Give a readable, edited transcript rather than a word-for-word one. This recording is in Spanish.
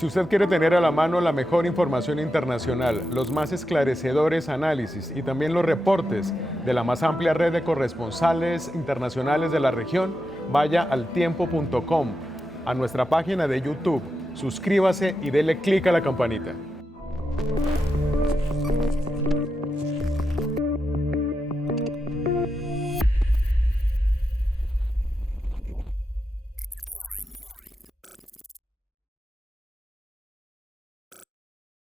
Si usted quiere tener a la mano la mejor información internacional, los más esclarecedores análisis y también los reportes de la más amplia red de corresponsales internacionales de la región, vaya al tiempo.com, a nuestra página de YouTube, suscríbase y dele clic a la campanita.